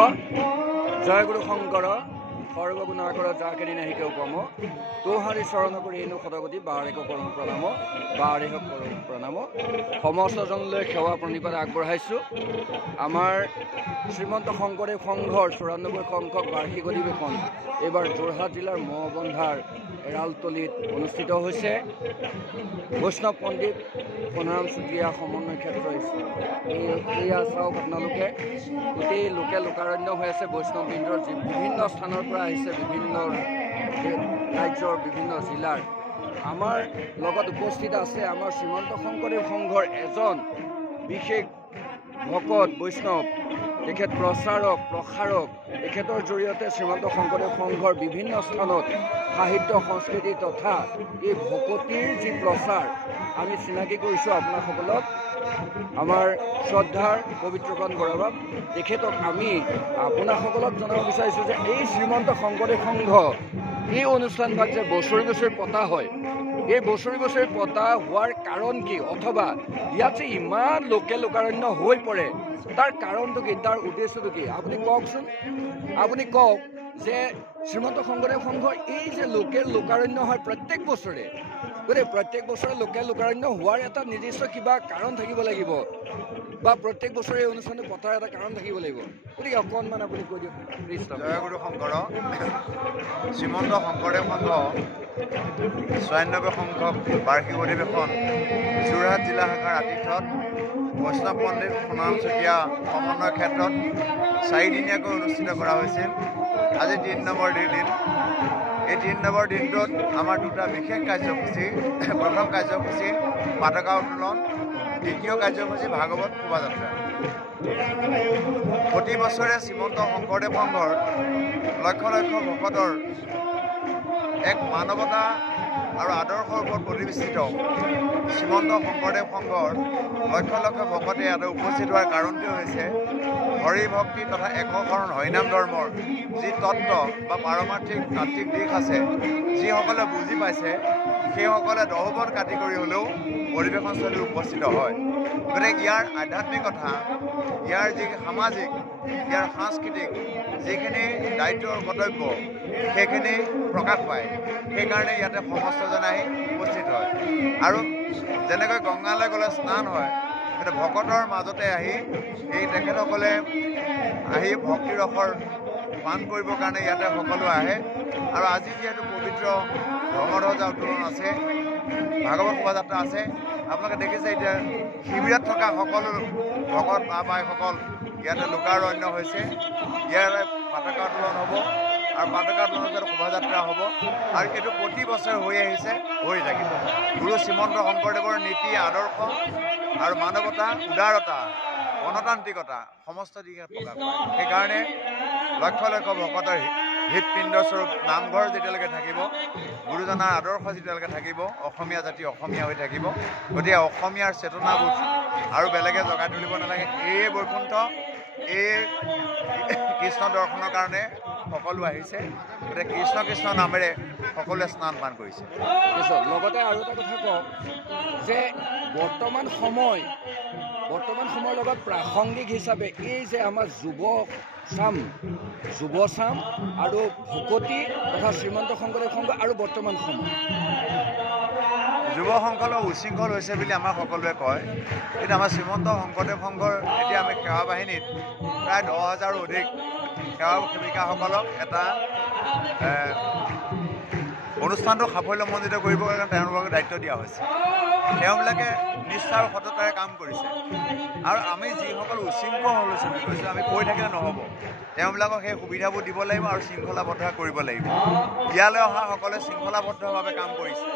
জয়গুৰু শঙ্কৰ সৰ্বগুণাকৰ যাকেৰি নাহি কেউ কম তোহাৰি চৰণ কৰি এনো সদগতি বাৰেক কৰোঁ প্ৰণাম বাৰেক কৰোঁ প্ৰণাম সমস্তজনলৈ সেৱা প্ৰণিপাত আগবঢ়াইছোঁ। আমাৰ শ্ৰীমন্ত শংকৰদেৱ সংঘৰ 94 সংখ্যক বাৰ্ষিক অধিৱেশন এইবাৰ যোৰহাট জিলাৰ মহবন্ধাৰ এৰালতলিত অনুষ্ঠিত হৈছে। বৈষ্ণৱ পণ্ডিত সোণাৰাম চুতীয়া সমন্বয় ক্ষেত্ৰ এয়া চাওক আপোনালোকে গোটেই লোকে লোকাৰণ্য হৈ আছে। বৈষ্ণৱবৃন্দৰ বিভিন্ন স্থানৰ পৰা আহিছে, বিভিন্ন ৰাজ্যৰ বিভিন্ন জিলাৰ। আমাৰ লগত উপস্থিত আছে আমাৰ শ্ৰীমন্ত শংকৰদেৱ সংঘৰ এজন বিশেষ ভকত বৈষ্ণৱ, তেখেত প্ৰচাৰক প্ৰসাৰক। তেখেতৰ জৰিয়তে শ্ৰীমন্ত শংকৰদেৱ সংঘৰ বিভিন্ন স্থানত সাহিত্য সংস্কৃতি তথা এই ভকতিৰ যি প্ৰচাৰ আমি চিনাকি কৰিছোঁ আপোনাসকলক। আমাৰ শ্ৰদ্ধাৰ পবিত্ৰকণ বৰাবাব তেখেতক আমি আপোনাসকলক জনাব বিচাৰিছোঁ যে এই শ্ৰীমন্ত শংকৰদেৱ সংঘ এই অনুষ্ঠানভাগ যে বছৰি বছৰি পতা হয়, এই বছৰি বছৰি পতা হোৱাৰ কাৰণ কি, অথবা ইয়াত যে ইমান লোকে লোকাৰণ্য হৈ পৰে তাৰ কাৰণটো কি, তাৰ উদ্দেশ্যটো কি, আপুনি কওকচোন। আপুনি কওক যে শ্ৰীমন্ত শংকৰদেৱ সংঘৰ এই যে লোকে লোকাৰণ্য হয় প্ৰত্যেক বছৰে, গতিকে প্ৰত্যেক বছৰে লোকে লোকাৰণ্য হোৱাৰ এটা নিৰ্দিষ্ট কিবা কাৰণ থাকিব লাগিব, বা প্ৰত্যেক বছৰে এই অনুষ্ঠানটো পতাৰ এটা কাৰণ থাকিব লাগিব। গতিকে অকণমান আপুনি কৈ দিয়ক। জয়গুৰু শংকৰ শ্ৰীমন্ত শংকৰদেৱ সংঘ 94 সংখ্যক বাৰ্ষিক অধিৱেশন যোৰহাট জিলা শাখাৰ আতিথ্যত বৈষ্ণৱ পণ্ডিত সোণাৰাম চুতীয়া সমন্বয় ক্ষেত্ৰত 4 দিনীয়াকৈ অনুষ্ঠিত কৰা হৈছিল। আজি 3 নম্বৰ দিন। এই 3 নম্বৰ দিনটোত আমাৰ দুটা বিশেষ কাৰ্যসূচী। প্ৰথম কাৰ্যসূচী পাতকা উত্তোলন, দ্বিতীয় কাৰ্যসূচী ভাগৱত শোভাযাত্ৰা। প্ৰতি বছৰে শ্ৰীমন্ত শংকৰদেৱ সংঘৰ লক্ষ লক্ষ ভকতৰ এক মানৱতা আৰু আদৰ্শৰ ওপৰত প্ৰতিষ্ঠিত শ্ৰীমন্ত শংকৰদেৱ সংঘৰ লক্ষ লক্ষ ভকতে ইয়াতে উপস্থিত হোৱাৰ কাৰণটো হৈছে হৰি ভক্তি তথা একশৰণ হৰিনাম ধৰ্মৰ যি তত্ত্ব বা পাৰমাৰ্থিক তাত্ত্বিক দিশ আছে, যিসকলে বুজি পাইছে সেইসকলে দহবন কাটি কৰি হ'লেও পৰিৱেশনস্থলী উপস্থিত হয়। গতিকে ইয়াৰ আধ্যাত্মিকতা, ইয়াৰ যি সামাজিক, ইয়াৰ সাংস্কৃতিক যিখিনি দায়িত্বৰ কৰ্তব্য সেইখিনি প্ৰকাশ পায়। সেইকাৰণে ইয়াতে সমস্তজন আহি উপস্থিত হয়। আৰু যেনেকৈ গংগালৈ গ'লে স্নান হয়, কিন্তু ভকতৰ মাজতে আহি এই তেখেতসকলে আহি ভক্তিৰসৰ পান কৰিবৰ কাৰণে ইয়াতে সকলো আহে। আৰু আজি যিহেতু পবিত্ৰ ধৰ্মধ্বজা উত্তোলন আছে, ভাগৱত শোভাযাত্ৰা আছে, আপোনালোকে দেখিছে এতিয়া শিবিৰত থকা সকলো ভকত বাবাইসকল ইয়াতে লোকাৰণ্য হৈছে। ইয়াৰে পাতকা উত্তোলন হ'ব আৰু পাতকা উত্তোলনৰ শোভাযাত্ৰা হ'ব, আৰু এইটো প্ৰতি বছৰ হৈ আহিছে, হৈ থাকিব। গুৰু শ্ৰীমন্ত শংকৰদেৱৰ নীতি আদৰ্শ আৰু মানৱতা, উদাৰতা, গণতান্ত্ৰিকতা সমস্ত দিশে প্ৰকাশ পায়। সেইকাৰণে লক্ষ লক্ষ ভকতৰ হৃদপিণ্ডস্বৰূপ নামঘৰ যেতিয়ালৈকে থাকিব, গুৰুজনাৰ আদৰ্শ যেতিয়ালৈকে থাকিব, অসমীয়া জাতি অসমীয়া হৈ থাকিব। গতিকে অসমীয়াৰ চেতনাবোধ আৰু বেলেগে জগাই তুলিব নালাগে। এই বৈকুণ্ঠ, এই কৃষ্ণ দৰ্শনৰ কাৰণে সকলো আহিছে। গতিকে কৃষ্ণ কৃষ্ণ নামেৰে সকলোৱে স্নান পান কৰিছে। লগতে আৰু এটা কথা কওক যে বৰ্তমান সময়ৰ লগত প্ৰাসংগিক হিচাপে এই যে আমাৰ যুৱ চাম আৰু ভকতি তথা শ্ৰীমন্ত শংকৰদেৱ সংঘ আৰু বৰ্তমান সময় যুৱসকলৰ উশৃংখল হৈছে বুলি আমাৰ সকলোৱে কয়। কিন্তু আমাৰ শ্ৰীমন্ত শংকৰদেৱ সংঘৰ এতিয়া আমি সেৱা বাহিনীত প্ৰায় 10,000ৰো অধিক সেৱা সেৱিকাসকলক এটা অনুষ্ঠানটো সাফল্যমণ্ডিত কৰিবৰ কাৰণে তেওঁলোকক দায়িত্ব দিয়া হৈছে। তেওঁবিলাকে নিষ্ঠা আৰু সততাৰে কাম কৰিছে। আৰু আমি যিসকল উশৃংখল হৈছোঁ বুলি কৈছোঁ, আমি কৈ থাকিলে নহ'ব। তেওঁবিলাকক সেই সুবিধাবোৰ দিব লাগিব আৰু শৃংখলাবদ্ধ কৰিব লাগিব। ইয়ালৈ অহা সকলে শৃংখলাবদ্ধভাৱে কাম কৰিছে।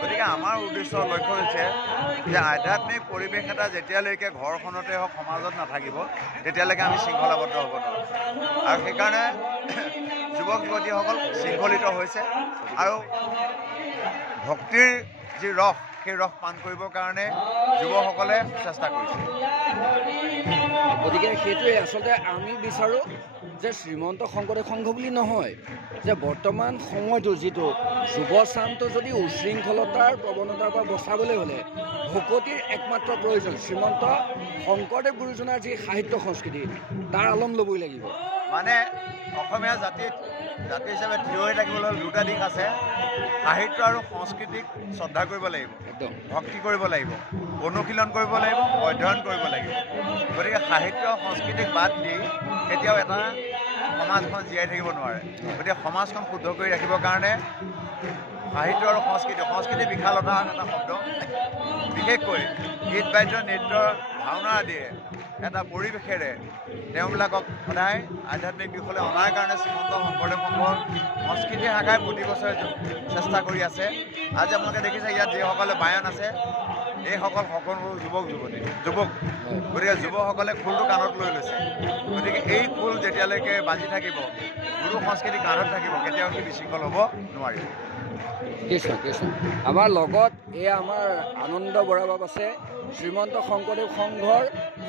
গতিকে আমাৰ উদ্দেশ্য লক্ষ্য হৈছে যে আধ্যাত্মিক পৰিৱেশ এটা যেতিয়ালৈকে ঘৰখনতে হওক সমাজত নাথাকিব, তেতিয়ালৈকে আমি শৃংখলাবদ্ধ হ'ব নোৱাৰোঁ। আৰু সেইকাৰণে যুৱক যুৱতীসকল শৃংখলিত হৈছে আৰু ভক্তিৰ যি ৰস, সেই ৰস পান কৰিবৰ কাৰণে যুৱকসকলে চেষ্টা কৰিছে। গতিকে সেইটোৱে আচলতে আমি বিচাৰোঁ যে শ্ৰীমন্ত শংকৰদেৱ সংঘ বুলি নহয়, যে বৰ্তমান সময়টো যিটো যুৱচামটো যদি উশৃংখলতাৰ প্ৰৱণতাৰ পৰা বচাবলৈ হ'লে ভকতিৰ একমাত্ৰ প্ৰয়োজন শ্ৰীমন্ত শংকৰদেৱ গুৰুজনাৰ যি সাহিত্য সংস্কৃতি তাৰ আলম ল'বই লাগিব। মানে অসমীয়া জাতি হিচাপে থিয় হৈ থাকিবলৈ দুটা দিশ আছে। সাহিত্য আৰু সংস্কৃতিক শ্ৰদ্ধা কৰিব লাগিব, ভক্তি কৰিব লাগিব, অনুশীলন কৰিব লাগিব, অধ্যয়ন কৰিব লাগিব। গতিকে সাহিত্য সংস্কৃতিক বাদ দি কেতিয়াও এটা সমাজখন জীয়াই থাকিব নোৱাৰে। গতিকে সমাজখন শুদ্ধ কৰি ৰাখিবৰ কাৰণে সাহিত্য আৰু সংস্কৃতি বিশালতা এটা শব্দ, বিশেষকৈ গীত বাদ্য নৃত্য ভাওনা আদিয়ে এটা পৰিৱেশেৰে তেওঁবিলাকক সদায় আধ্যাত্মিক দিশলৈ অনাৰ কাৰণে শ্ৰীমন্ত শংকৰদেৱ সংঘৰ সংস্কৃতি শাখাই প্ৰতি বছৰে চেষ্টা কৰি আছে। আজি আপোনালোকে দেখিছে ইয়াত যিসকলে বায়ন আছে এইসকল সকলো যুৱক। গতিকে যুৱকসকলে খোলটো কাণত লৈ লৈছে। গতিকে এই খোল যেতিয়ালৈকে বাজি থাকিব, গুৰু সংস্কৃতি কাণত থাকিব, কেতিয়াও সি বিশৃংখল হ'ব নোৱাৰিব। কৃষ্ণ আমাৰ লগত এয়া আমাৰ আনন্দ বৰাবাব আছে। শ্ৰীমন্ত শংকৰদেৱ সংঘৰ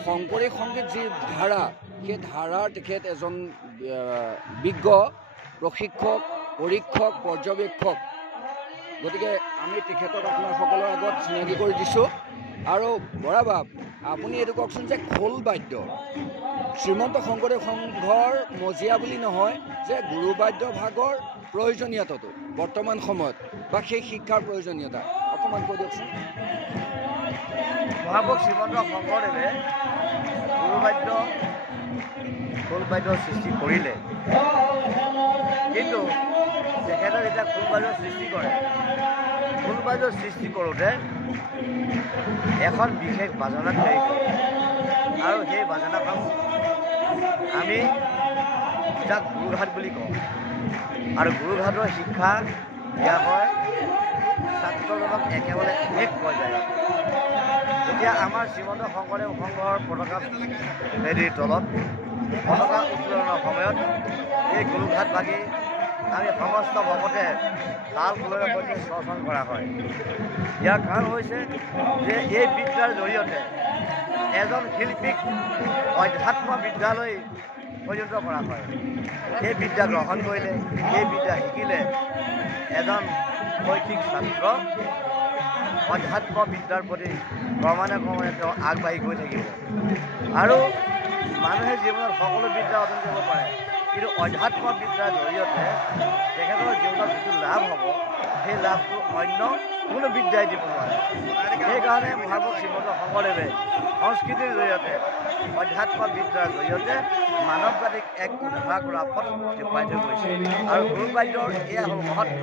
শংকৰী সংগীত যি ধাৰা, সেই ধাৰাৰ তেখেত এজন বিজ্ঞ প্ৰশিক্ষক, পৰীক্ষক, পৰ্যবেক্ষক। গতিকে আমি তেখেতক আপোনাৰ সকলৰ আগত চিনাকি কৰি দিছোঁ। আৰু বৰাবাব, আপুনি এইটো কওকচোন যে খোল বাদ্য শ্ৰীমন্ত শংকৰদেৱ সংঘৰ মজিয়া বুলি নহয়, যে গুৰুবাদ্য ভাগৰ প্ৰয়োজনীয়তাটো বৰ্তমান সময়ত বা সেই শিক্ষাৰ প্ৰয়োজনীয়তা অকণমান কৈ দিয়কচোন। মহাপুৰুষ শ্ৰীমন্ত শংকৰদেৱে গুৰুবাদ্য খোল বাদ্যৰ সৃষ্টি কৰিলে, কিন্তু তেখেতে যেতিয়া খোল বাদ্যৰ সৃষ্টি কৰে, খোল বাদ্যৰ সৃষ্টি কৰোঁতে এখন বিশেষ বাজনা তৈয়াৰী কৰে। আৰু সেই বাজনাখন আমি যাক গুৰুঘাট বুলি কওঁ। আৰু গুৰুঘাটৰ শিক্ষা দিয়া হয় ছাত্ৰজনক একেবাৰে শেষ পৰ্যায়ত। এতিয়া আমাৰ শ্ৰীমন্ত শংকৰদেৱ সংঘৰ পতাকা ভেদীৰ তলত পতাকা উত্তোলনৰ সময়ত এই গুৰুঘাট ভাগি আমি সমস্ত ভকতে তাল খোলেৰে সৈতে চৰ্চন কৰা হয়। ইয়াৰ কাৰণ হৈছে যে এই বিদ্যাৰ জৰিয়তে এজন শিল্পীক অধ্যাত্ম বিদ্যালৈ পৰ্যন্ত কৰা হয়। সেই বিদ্যা গ্ৰহণ কৰিলে, সেই বিদ্যা শিকিলে এজন শৈক্ষিক ছাত্ৰ অধ্যাত্ম বিদ্যাৰ প্ৰতি ক্ৰমান্বয়ে তেওঁ আগবাঢ়ি গৈ থাকিব। আৰু মানুহে জীৱনত সকলো বিদ্যা অৰ্জন কৰিব পাৰে, কিন্তু অধ্যাত্ম বিদ্যাৰ জৰিয়তে তেখেতৰ জীৱনত যিটো লাভ হ'ব, সেই লাভটো অন্য কোনো বিদ্যাই দিব নোৱাৰে। সেইকাৰণে মহাপুৰুষ শ্ৰীমন্ত শংকৰদেৱে সংস্কৃতিৰ জৰিয়তে, অধ্যাত্ম বিদ্যাৰ জৰিয়তে মানৱ জাতিক এক উদ্ধাৰ কৰা পথ দেখুৱাই থৈ গৈছে। আৰু গুৰুবাদ্যৰ এয়া হ'ল মহত্ব।